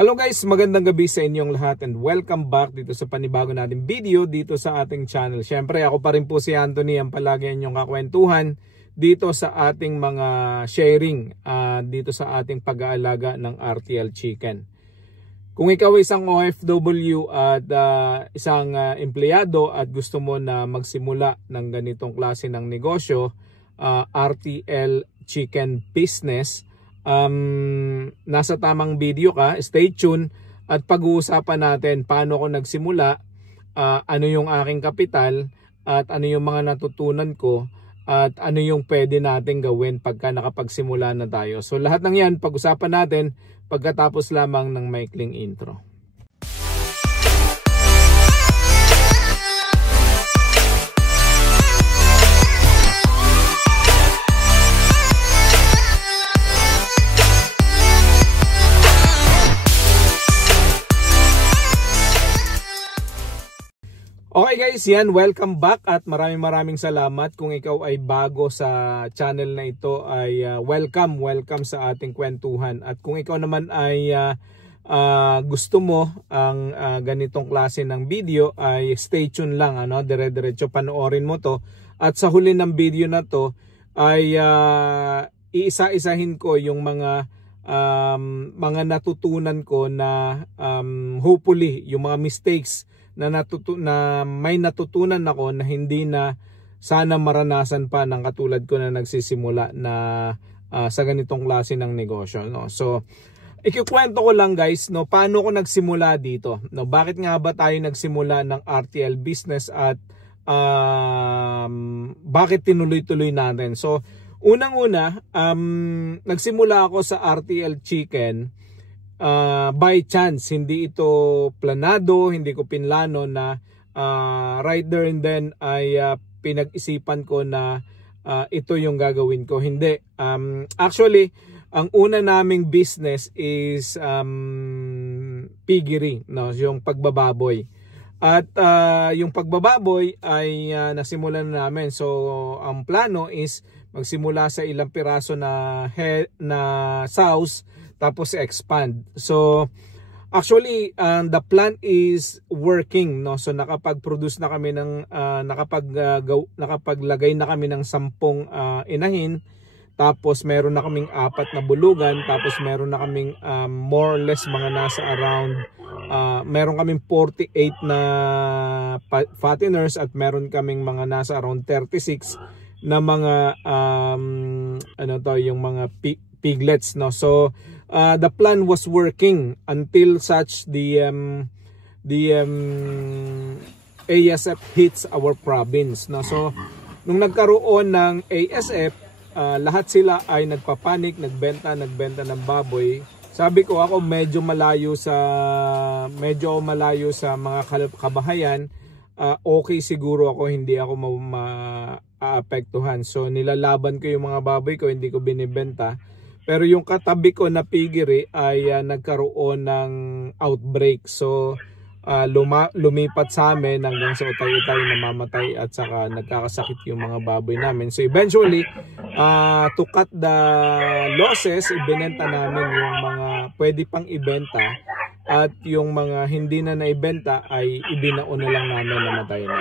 Hello guys, magandang gabi sa inyong lahat and welcome back dito sa panibago nating video dito sa ating channel. Syempre ako pa rin po si Anthony, ang palagi inyong kakwentuhan dito sa ating mga sharing dito sa ating pag-aalaga ng RTL Chicken. Kung ikaw ay isang OFW at isang empleyado at gusto mo na magsimula ng ganitong klase ng negosyo, RTL Chicken Business, nasa tamang video ka, stay tuned at pag-uusapan natin paano ako nagsimula, ano yung aking kapital at ano yung mga natutunan ko at ano yung pwede natin gawin pagka nakapagsimula na tayo. So lahat ng yan pag-usapan natin pagkatapos lamang ng maikling intro. Okay guys, yan, welcome back at maraming salamat. Kung ikaw ay bago sa channel na ito ay welcome sa ating kwentuhan. At kung ikaw naman ay gusto mo ang ganitong klase ng video ay stay tuned lang, dire-diretso panoorin mo to. At sa huli ng video na to ay iisa-isahin ko yung mga natutunan ko na hopefully yung mga mistakes na may natutunan ako na hindi na sana maranasan pa ng katulad ko na nagsisimula na sa ganitong klase ng negosyo, no? So ikikwento ko lang guys, no, paano ko nagsimula dito, no? Bakit nga ba tayo nagsimula ng RTL business at bakit tinuloy-tuloy natin? So unang-una, nagsimula ako sa RTL Chicken by chance. Hindi ito planado, hindi ko pinlano na right there and then ay pinag-isipan ko na ito yung gagawin ko. Hindi. Actually, ang una naming business is piggery, no? Yung pagbababoy. At yung pagbababoy ay nasimulan na namin. So ang plano is magsimula sa ilang piraso na sows tapos expand. So actually the plan is working, no? So nakapag-produce na kami ng nakapaglagay na kami ng 10 inahin. Tapos meron na kaming 4 na bulugan, tapos meron na kaming more or less mga nasa around meron kaming 48 na fatteners at meron kaming mga nasa around 36 na mga yung mga piglets, no? So the plan was working until such the ASF hits our province, no? So nung nagkaroon ng ASF, lahat sila ay nagpapanik, nagbenta ng baboy. Sabi ko ako medyo malayo sa mga kabahayan, okay siguro ako, hindi ako maapektuhan. So nilalaban ko yung mga baboy ko, hindi ko binibenta. Pero yung katabi ko na piggery ay nagkaroon ng outbreak. So lumipat sa amin hanggang sa utay-utay, namamatay at saka nagkakasakit yung mga baboy namin. So eventually, to cut the losses, ibenta namin yung mga pwede pang ibenta at yung mga hindi na naibenta ay ibinao na lang namin, namatay na.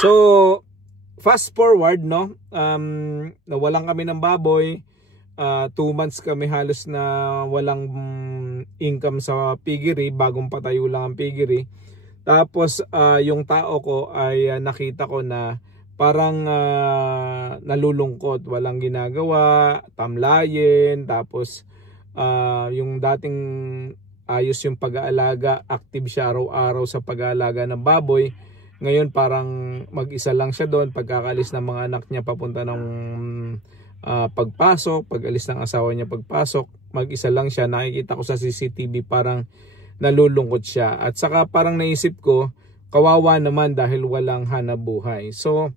So fast forward, no, nawalan kami ng baboy. 2 months kami halos na walang income sa piggery, bagong patayo lang ang piggery. Tapos yung tao ko ay nakita ko na parang nalulungkot, walang ginagawa, tamlayin, tapos yung dating ayos yung pag-aalaga, active siya araw-araw sa pag-aalaga ng baboy. Ngayon parang mag-isa lang siya doon, pagkakalis ng mga anak niya papunta ng pagpasok, pag-alis ng asawa niya pagpasok, mag-isa lang siya. Nakikita ko sa CCTV parang nalulungkot siya. At saka parang naisip ko, kawawa naman dahil walang hanap buhay. So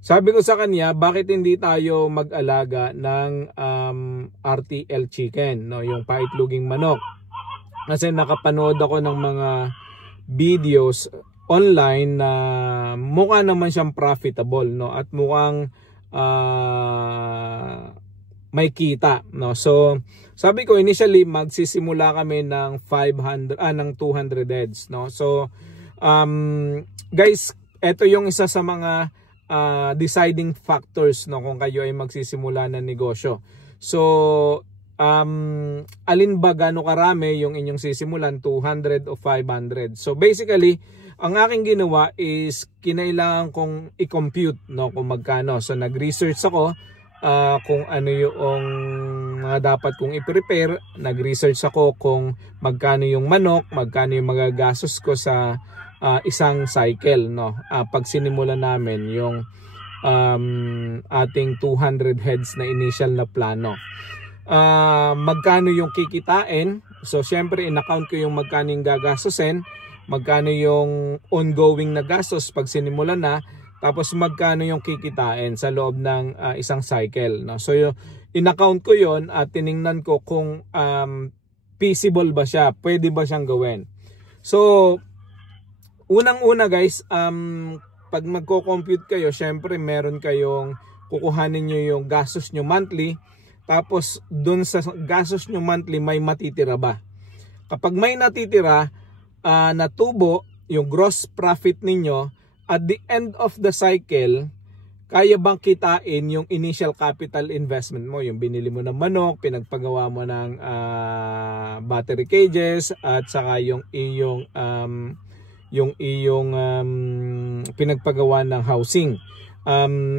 sabi ko sa kanya, bakit hindi tayo mag-alaga ng RTL Chicken, no? Yung paitloging manok. Kasi nakapanood ako ng mga videos online na mukha naman siyang profitable, no? At mukhang may kita, no? So sabi ko initially magsisimula kami ng 200 heads, no? So guys, ito yung isa sa mga deciding factors, no, kung kayo ay magsisimula ng negosyo. So alin ba gaano karami yung inyong sisimulan, 200 o 500? So basically ang aking ginawa is kinailangan kong i-compute, no, kung magkano. So nag-research ako kung ano yung mga dapat kong i-prepare. Nag-research ako kung magkano yung manok, magkano yung magagastos ko sa isang cycle, no, pag sinimula namin yung ating 200 heads na initial na plano. Magkano yung kikitain. So syempre in-account ko yung magkano yung gagastusin, magkano yung ongoing na gastos pag sinimulan na, tapos magkano yung kikitain sa loob ng isang cycle, no? So in-account ko yon at tiningnan ko kung feasible ba siya, pwede ba siyang gawin. So unang-una guys, pag magko-compute kayo, syempre meron kayong kukuhanin nyo yung gastos nyo monthly. Tapos dun sa gastos nyo monthly may matitira ba? Kapag may natitira na tubo, yung gross profit ninyo, at the end of the cycle, kaya bang kitain yung initial capital investment mo? Yung binili mo ng manok, pinagpagawa mo ng battery cages, at saka yung iyong pinagpagawa ng housing.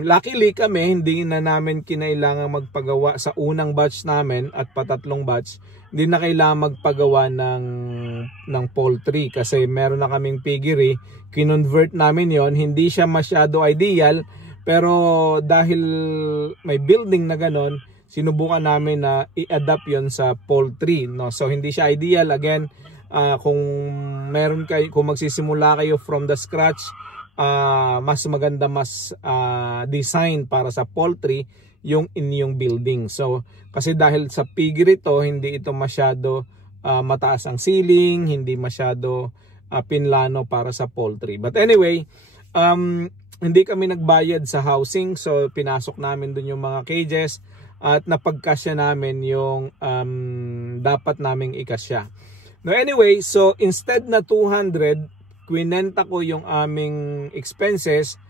Luckily kami, hindi na namin kinailangan magpagawa sa unang batch namin at patatlong batch. Hindi na kailangan magpagawa ng poultry kasi meron na kaming piggery. Kinonvert namin yon. Hindi siya masyado ideal, pero dahil may building na ganon, sinubukan namin na i-adapt yon sa poultry, no? So hindi siya ideal. Again, kung meron kayo, kung magsisimula kayo from the scratch, mas maganda, mas design para sa poultry yung inyong building. So kasi dahil sa piggery to, hindi ito masyado mataas ang ceiling, hindi masyado pinlano para sa poultry. But anyway, hindi kami nagbayad sa housing, so pinasok namin dun yung mga cages at napagkasya namin yung dapat naming ikasya. No, anyway, so instead na 200, kwinenta ko yung aming expenses.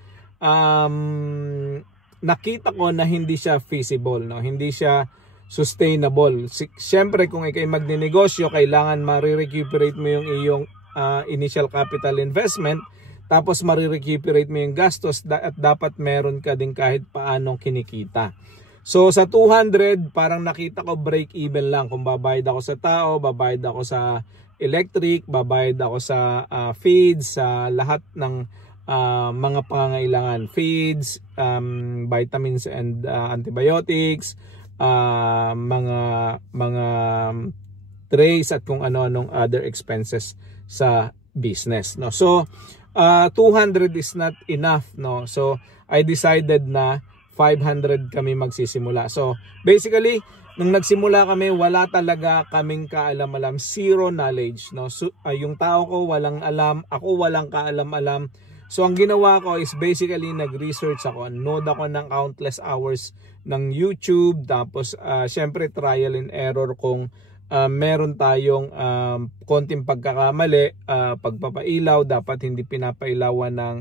Nakita ko na hindi siya feasible, no? Hindi siya sustainable. Siyempre kung ikay magninegosyo, kailangan ma-recuperate mo yung iyong initial capital investment, tapos ma-recuperate mo yung gastos, at dapat meron ka din kahit paanong kinikita. So sa 200, parang nakita ko break even lang. Kung babayad ako sa tao, babayad ako sa electric, babayad ako sa feeds, sa lahat ng mga pangangailangan, feeds, vitamins and antibiotics, mga trays at kung ano-anong other expenses sa business, no? So 200 is not enough, no? So I decided na 500 kami magsisimula. So basically, nung nagsimula kami, wala talaga kaming kaalam-alam, zero knowledge, no? So, yung tao ko walang alam, ako walang kaalam-alam. So ang ginawa ko is basically nag-research ako, node ako ng countless hours ng YouTube, tapos syempre trial and error kung meron tayong konting pagkakamali, pagpapailaw, dapat hindi pinapailawan ng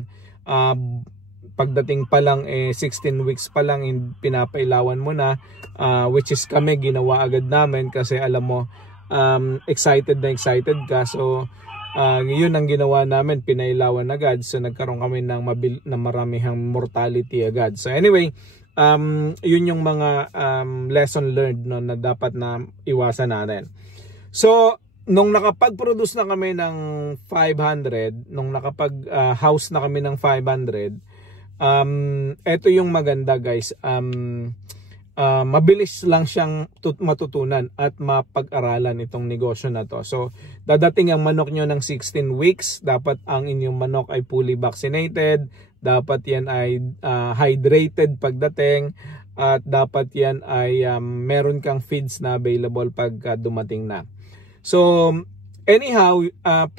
pagdating pa lang 16 weeks pa lang pinapailawan mo na, which is kami ginawa agad namin kasi alam mo excited ka. So yun ang ginawa namin, pinailawan agad. So nagkaroon kami ng maramihang mortality agad. So anyway, yun yung mga lesson learned, no, na dapat na iwasan natin. So nung nakapag-produce na kami ng 500, nung nakapag-house na kami ng 500, eto yung maganda guys, mabilis lang siyang matutunan at mapag-aralan itong negosyo na to. So dadating ang manok nyo ng 16 weeks, dapat ang inyong manok ay fully vaccinated, dapat yan ay hydrated pagdating, at dapat yan ay meron kang feeds na available pag dumating na. So anyhow, 500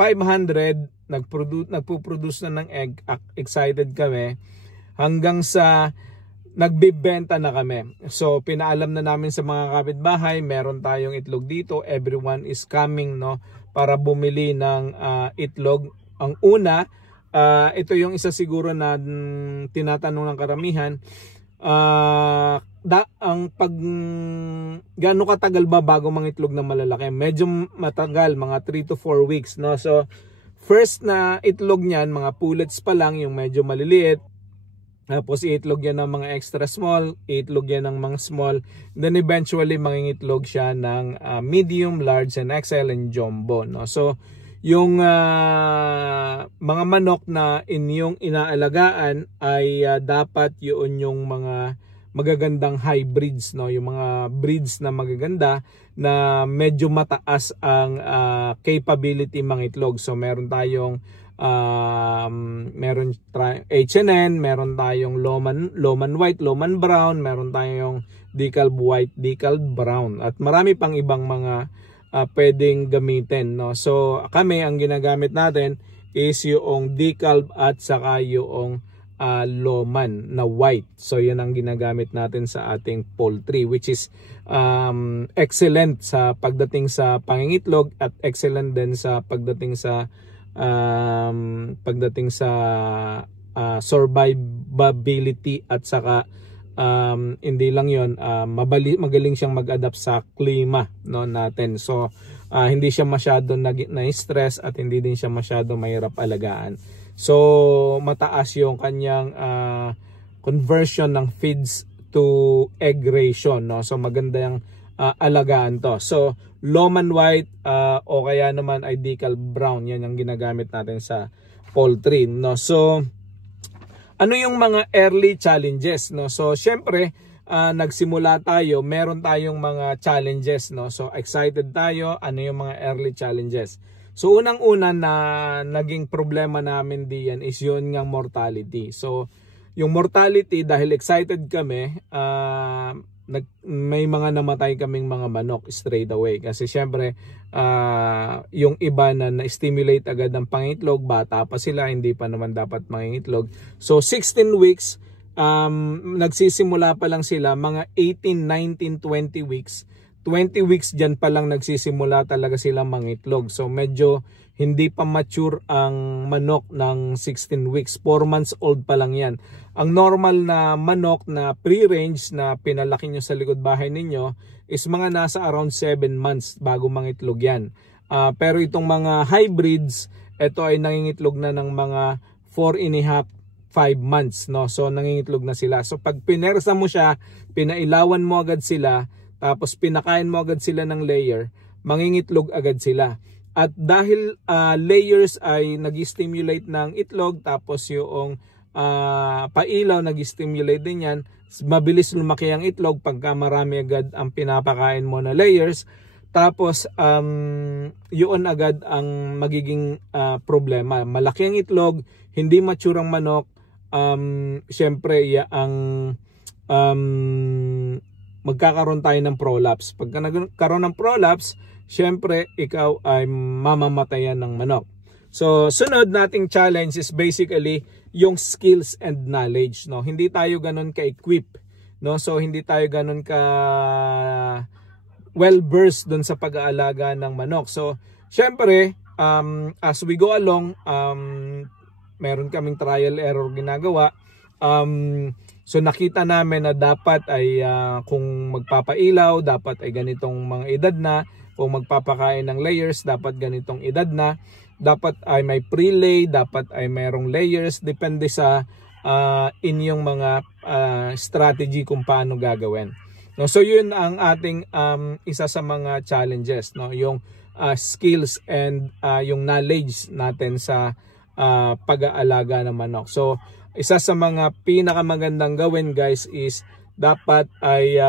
nagpo-produce na ng egg, excited kami hanggang sa nagbibenta na kami. So pinaalam na namin sa mga kapitbahay, meron tayong itlog dito, everyone is coming, no, para bumili ng itlog. Ang una, ito yung isa siguro na tinatanong ng karamihan, gaano katagal ba bago mangitlog na malalaki? Medyo matagal, mga 3 to 4 weeks, no. So first na itlog niyan, mga pullets pa lang, yung medyo maliliit. Tapos iitlog yan ng mga extra small, iitlog yan ng mga small, then eventually mangingitlog siya ng medium, large, and XL, and jumbo, no? So yung mga manok na inyong inaalagaan ay dapat yun yung mga magagandang hybrids, no? Yung mga breeds na magaganda na medyo mataas ang capability mangitlog. So meron tayong meron H&N, meron tayong Loman White, Loman Brown, meron tayong Decalb White, Decalb Brown, at marami pang ibang mga pwedeng gamitin, no? So kami, ang ginagamit natin is yung Decalb at saka yung Loman na white. So yan ang ginagamit natin sa ating poultry, which is excellent sa pagdating sa pangingitlog at excellent din sa pagdating sa survivability, at saka hindi lang yon, magaling siyang mag-adapt sa klima, no, natin. So hindi siya masyado na-stress at hindi din siya masyado mahirap alagaan. So mataas yung kanyang conversion ng feeds to egg ratio, no. So maganda yung alagaan to. So Loman White o kaya naman ay Decalb Brown, yan ang ginagamit natin sa poultry, no. So ano yung mga early challenges, no? So syempre nagsimula tayo, meron tayong mga challenges, no. So excited tayo, ano yung mga early challenges? So unang-una na naging problema namin diyan is yun nga mortality. So yung mortality, dahil excited kami, may mga namatay kaming mga manok straight away. Kasi syempre, yung iba na na-stimulate agad ng pangitlog, bata pa sila, hindi pa naman dapat mangingitlog. So 16 weeks, nagsisimula pa lang sila, mga 18, 19, 20 weeks. 20 weeks dyan pa lang nagsisimula talaga sila mangitlog. So medyo hindi pa mature ang manok ng 16 weeks. 4 months old pa lang yan. Ang normal na manok na pre-range na pinalaki nyo sa likod bahay ninyo is mga nasa around 7 months bago mangitlog yan. Pero itong mga hybrids, ito ay nangingitlog na ng mga 4.5, 5 months, no? So nangingitlog na sila. So pag pinersa mo siya, pinailawan mo agad sila, tapos pinakain mo agad sila ng layer, mangingitlog agad sila. At dahil layers ay nag-stimulate ng itlog, tapos yung pailaw nag-stimulate din yan, mabilis lumaki ang itlog pagka marami agad ang pinapakain mo na layers. Tapos yun agad ang magiging problema. Malaki ang itlog, hindi mature ang manok, syempre ang magkakaroon tayo ng prolapse. Pagka nagkaroon ng prolapse, syempre ikaw ay mamamatayan ng manok. So sunod nating challenge is basically yung skills and knowledge, no. Hindi tayo ganun ka-equip, no. So hindi tayo ganun ka well versed dun sa pag-aalaga ng manok. So syempre as we go along, meron kaming trial error ginagawa. So nakita namin na dapat ay kung magpapailaw, dapat ay ganitong mga edad na. Kung magpapakain ng layers, dapat ganitong edad na. Dapat ay may pre-lay, dapat ay mayroong layers. Depende sa inyong mga strategy kung paano gagawin. No, so yun ang ating isa sa mga challenges, no? Yung skills and yung knowledge natin sa pag-aalaga ng manok. So isa sa mga pinakamagandang gawin, guys, is dapat ay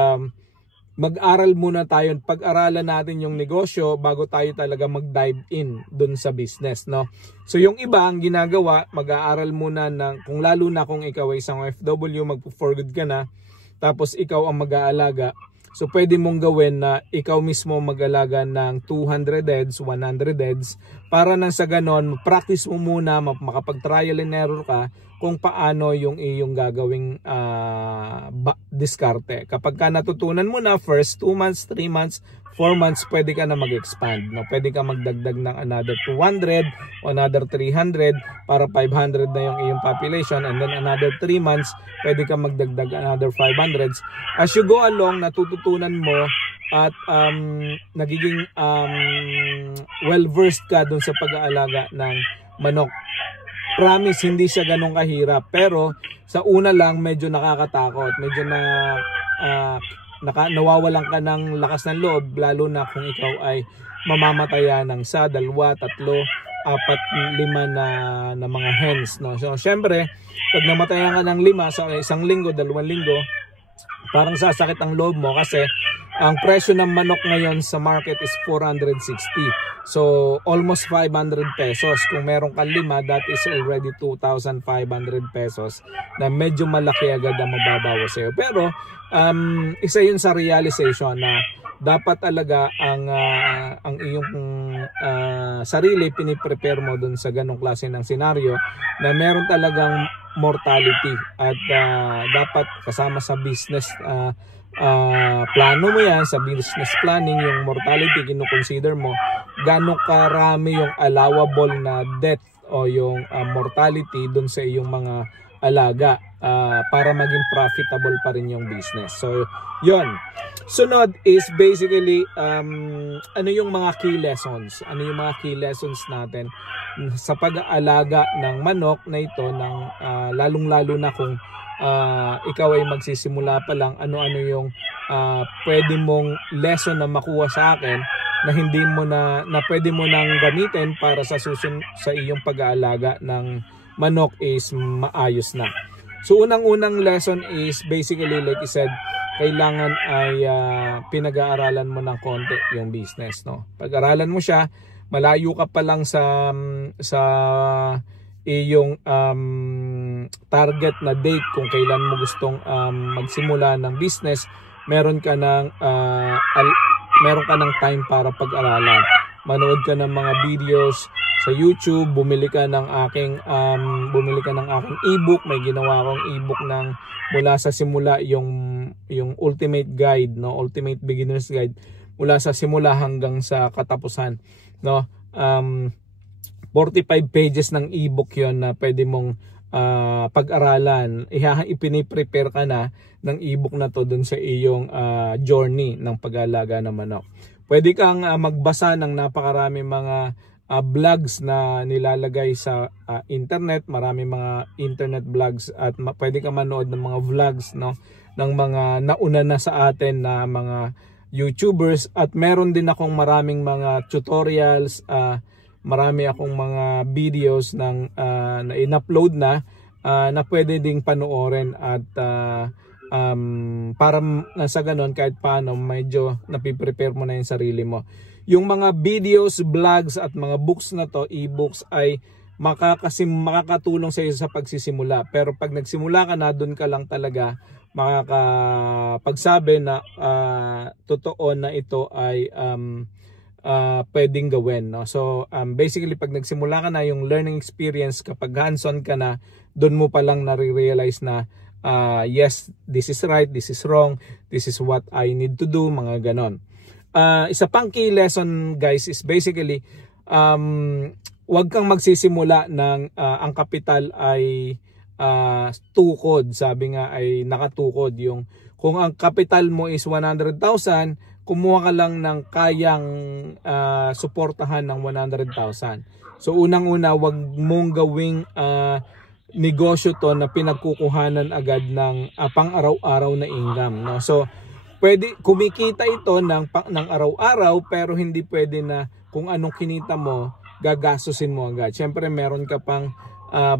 mag-aral muna tayo, pag-aralan natin yung negosyo bago tayo talaga mag-dive in dun sa business, no? So yung iba ang ginagawa, mag-aaral muna ng, kung lalo na kung ikaw ay isang OFW, mag-for good ka na, tapos ikaw ang mag-aalaga. So pwede mong gawin na ikaw mismo mag-alaga ng 200 heads, 100 heads, para nang sa ganon, practice mo muna, makapag-trial and error ka kung paano yung iyong gagawing diskarte. Kapag ka natutunan mo na, first 2 months, 3 months, 4 months, pwede ka na mag-expand. No? Pwede ka magdagdag ng another 200 o another 300 para 500 na yung iyong population, and then another 3 months, pwede ka magdagdag another 500. As you go along, natututunan mo at nagiging well-versed ka dun sa pag-aalaga ng manok. Promise, hindi siya ganun kahirap, pero sa una lang medyo nakakatakot, medyo nawawalan ka ng lakas ng loob, lalo na kung ikaw ay mamamatayan ng 1, 2, 3, 4, 5 na mga hens, no? So syempre, pag namatayan ka ng 5 sa isang linggo, 2 linggo, parang sasakit ang loob mo kasi ang presyo ng manok ngayon sa market is 460. So almost 500 pesos. Kung meron kang 5, that is already 2,500 pesos na medyo malaki agad ang mababawas sa'yo. Pero isa yun sa realization na dapat talaga ang iyong sarili piniprepare mo dun sa ganong klase ng senaryo na meron talagang mortality at dapat kasama sa business plano mo yan, sa business planning, yung mortality kino-consider mo, gano'ng karami yung allowable na death o yung mortality dun sa iyong mga alaga para maging profitable pa rin yung business. So yun. Sunod is basically ano yung mga key lessons, ano yung mga key lessons natin sa pag-aalaga ng manok na ito, ng lalong-lalo na kung ikaw ay magsisimula pa lang, ano-ano yung pwede mong lesson na makuha sa akin na hindi mo na pwede mo nang gamitin para sa sa iyong pag-aalaga ng manok is maayos na. So unang-unang lesson is basically, like I said, kailangan ay pinag-aaralan mo ng konti yung business, no? Pag-aralan mo siya, malayo ka pa lang sa iyong target na date kung kailan mo gustong magsimula ng business, meron ka ng time para pag-aralan. Manood ka ng mga videos sa YouTube, bumili ka ng aking ebook. May ginawa akong ebook ng mula sa simula, yung ultimate guide, no, ultimate beginner's guide, mula sa simula hanggang sa katapusan, no. 45 pages ng ebook 'yon na pwede mong pag-aralan. Ipiniprepare ka na ng ebook na to dun sa iyong journey ng pag-aalaga ng manok. Pwede kang magbasa ng napakarami mga vlogs na nilalagay sa internet, marami mga internet vlogs, at pwede kang manood ng mga vlogs, no, ng mga nauna na sa atin na mga YouTubers, at meron din akong maraming mga tutorials, marami akong mga videos na in-upload na pwede ding panoorin, at para sa ganon kahit paano medyo napiprepare mo na yung sarili mo. Yung mga videos, vlogs at mga books na to, e-books, ay makakatulong sa iyo sa pagsisimula. Pero pag nagsimula ka na, dun ka lang talaga makakapagsabi na totoo na ito ay pwedeng gawin, no? So basically, pag nagsimula ka na, yung learning experience, kapag hands-on ka na, dun mo pa lang nare-realize na yes, this is right, this is wrong, this is what I need to do, mga ganon. Isa pang key lesson, guys, is basically wag kang magsisimula ng ang kapital ay tukod. Sabi nga ay nakatukod. Yung kung ang kapital mo is 100,000, kumuha ka lang ng kayang suportahan ng 100,000. So unang-una, wag mong gawing negosyo to na pinagkukuhanan agad ng pang-araw-araw na income, no? So pwede kumikita ito ng araw-araw, pero hindi pwede na kung anong kinita mo gagastusin mo agad. Syempre meron ka pang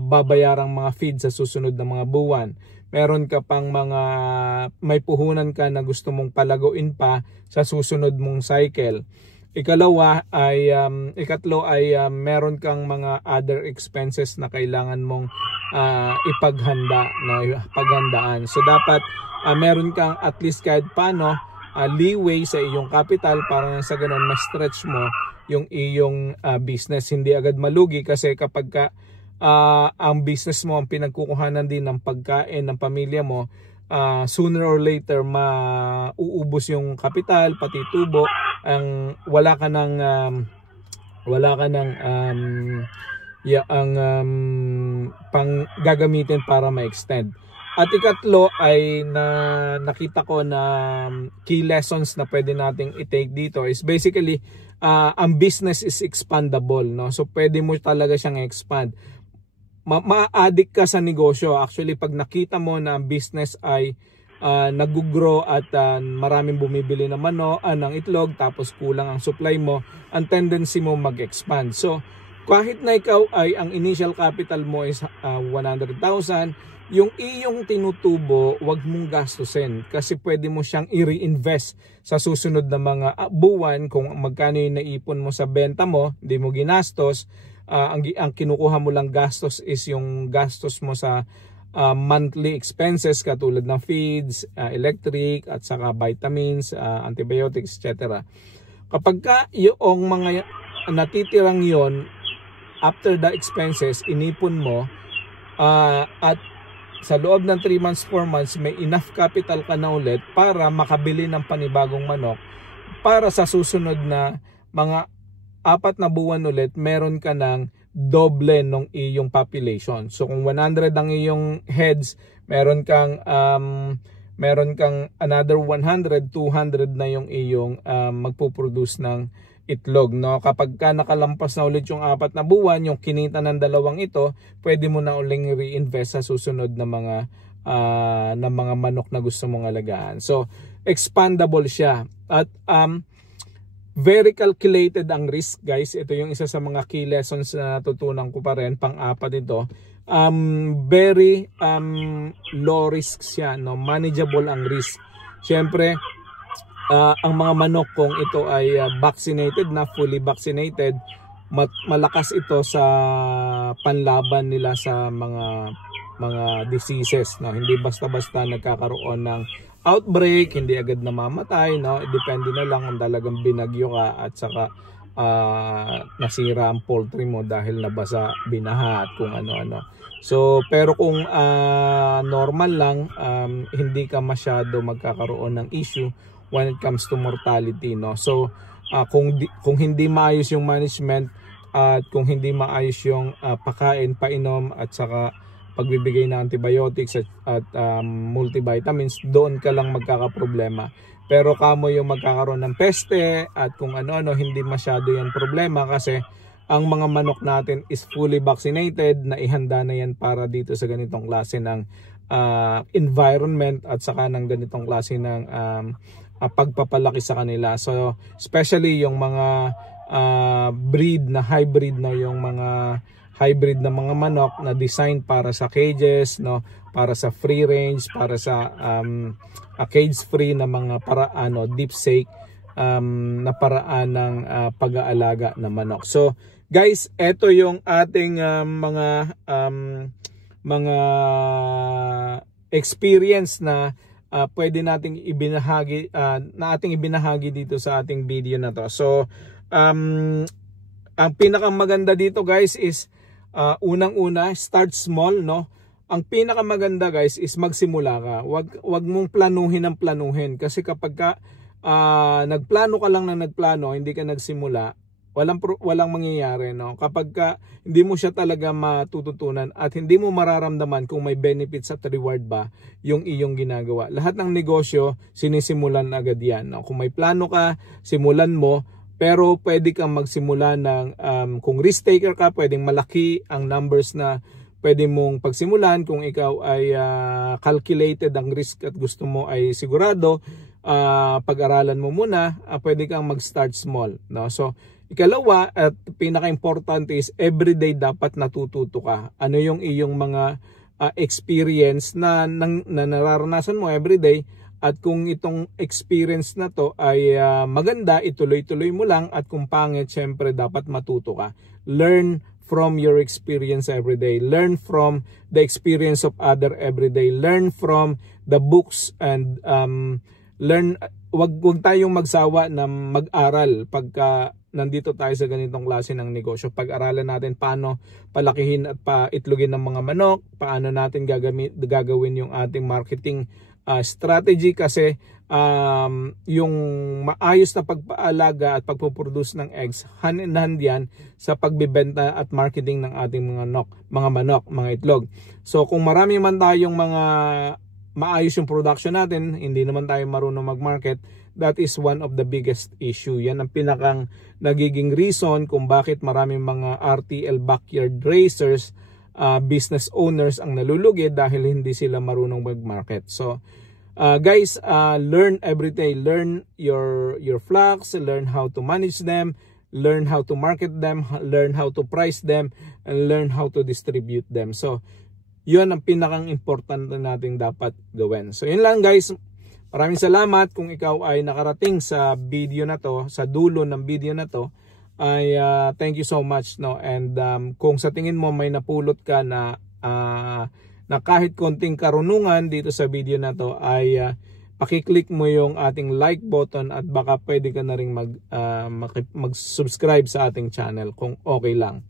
babayarang mga feed sa susunod na mga buwan. Meron ka pang may puhunan ka na gusto mong palaguin pa sa susunod mong cycle. Ikatlo ay meron kang mga other expenses na kailangan mong paghandaan. So dapat meron kang at least kahit paano leeway sa iyong capital para sa ganun ma-stretch mo yung iyong business. Hindi agad malugi kasi kapag ang business mo ang pinagkukuhanan din ng pagkain ng pamilya mo, sooner or later mauubos yung kapital pati tubo, wala ka ng pang gagamitin para ma-extend. At ikatlo ay nakita ko na key lessons na pwede nating i-take dito is basically ang business is expandable, no? So pwede mo talaga siyang expand. Ma-addict ka sa negosyo. Actually, pag nakita mo na ang business ay nag-grow at maraming bumibili ng ng itlog, tapos kulang ang supply mo, ang tendency mo mag-expand. So kahit na ikaw ay ang initial capital mo is 100,000, yung iyong tinutubo, wag mong gastusin kasi pwede mo siyang i-reinvest sa susunod na mga buwan. Kung magkano yung naipon mo sa benta mo, hindi mo ginastos, ang kinukuha mo lang gastos is yung gastos mo sa monthly expenses katulad ng feeds, electric, at saka vitamins, antibiotics, etc. Kapag yung mga natitirang yon after the expenses, inipon mo, at sa loob ng 3 months, 4 months, may enough capital ka na ulit para makabili ng panibagong manok para sa susunod na mga 4 na buwan ulit, meron ka ng doble ng iyong population. So kung 100 ang iyong heads, meron kang another 100, 200 na yung iyong magpo-produce ng itlog, no? Kapag nakalampas na ulit yung 4 na buwan, yung kinita ng dalawang ito, pwede mo na uling reinvest sa susunod na mga manok na gusto mong alagaan. So expandable siya at very calculated ang risk, guys. Ito yung isa sa mga key lessons na natutunan ko pa rin, pang-apat ito. Very low risk siya, no? Manageable ang risk. Siyempre, ang mga manok, kung ito ay vaccinated na, fully vaccinated, malakas ito sa panlaban nila sa mga diseases, no? Hindi basta-basta nagkakaroon ng outbreak, hindi agad namamatay, no? Depende na lang kung talagang binagyo ka at saka nasira ang poultry mo dahil nabasa, binaha at kung ano-ano. So pero kung normal lang, hindi ka masyado magkakaroon ng issue when it comes to mortality, no? So kung hindi maayos yung management at kung hindi maayos yung pakain, painom at saka pagbibigay ng antibiotics at multivitamins, doon ka lang magkakaproblema. Pero kamo yung magkakaroon ng peste at kung ano-ano, hindi masyado yan problema kasi ang mga manok natin is fully vaccinated, na ihanda na yan para dito sa ganitong klase ng environment at saka ng ganitong klase ng pagpapalaki sa kanila. So especially yung mga breed na hybrid, no, yung mga hybrid na mga manok na design para sa cages, no, para sa free range, para sa cage free na mga paraan, no, deep sake na paraan ng pag-aalaga ng manok. So guys, ito yung ating mga experience na pwede nating ibinahagi dito sa ating video na to. So ang pinakamaganda dito, guys, is unang-una, start small, no? Ang pinakamaganda, guys, is magsimula ka. Wag mong planuhin ng planuhin kasi kapag nagplano ka lang na nagplano, hindi ka nagsimula, walang mangyayari, no? Kapag hindi mo siya talaga matututunan at hindi mo mararamdaman kung may benefits at reward ba yung iyong ginagawa. Lahat ng negosyo sinisimulan agad yan, no? Kung may plano ka, simulan mo. Pero pwede kang magsimula ng kung risk taker ka, pwedeng malaki ang numbers na pwede mong pagsimulan. Kung ikaw ay calculated ang risk at gusto mo ay sigurado, pag-aralan mo muna, pwede kang mag-start small, no? So ikalawa at pinaka-importante is everyday dapat natututo ka. Ano yung iyong mga experience na nararanasan mo everyday. At kung itong experience na to ay maganda, ituloy-tuloy mo lang. At kung pangit, syempre dapat matuto ka. Learn from your experience every day. Learn from the experience of other every day. Learn from the books and wag tayong magsawa na mag-aral pagka nandito tayo sa ganitong klase ng negosyo. Pag-aralan natin paano palakihin at paitlogin ng mga manok, paano natin gagawin yung ating marketing strategy, kasi yung maayos na pagpaalaga at pagpuproduce ng eggs, hand in hand yan sa pagbibenta at marketing ng ating mga manok, mga itlog. So kung marami man tayong mga maayos yung production natin, hindi naman tayo marunong mag-market, that is one of the biggest issue. Yan ang pinakang nagiging reason kung bakit maraming mga RTL backyard racers, business owners ang nalulugi dahil hindi sila marunong mag-market. So guys, learn every day. Learn your flocks, learn how to manage them, learn how to market them, learn how to price them, and learn how to distribute them. So yun ang pinakang importante nating dapat gawin. So yun lang guys. Maraming salamat kung ikaw ay nakarating sa video na to, sa dulo ng video na to. Ay thank you so much, no. And kung sa tingin mo may napulot ka na kahit konting karunungan dito sa video na to, ay pakiclick mo yung ating like button at baka pwede ka na ring mag-subscribe sa ating channel kung okay lang.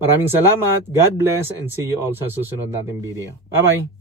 Maraming salamat, God bless, and see you all sa susunod nating video. Bye-bye!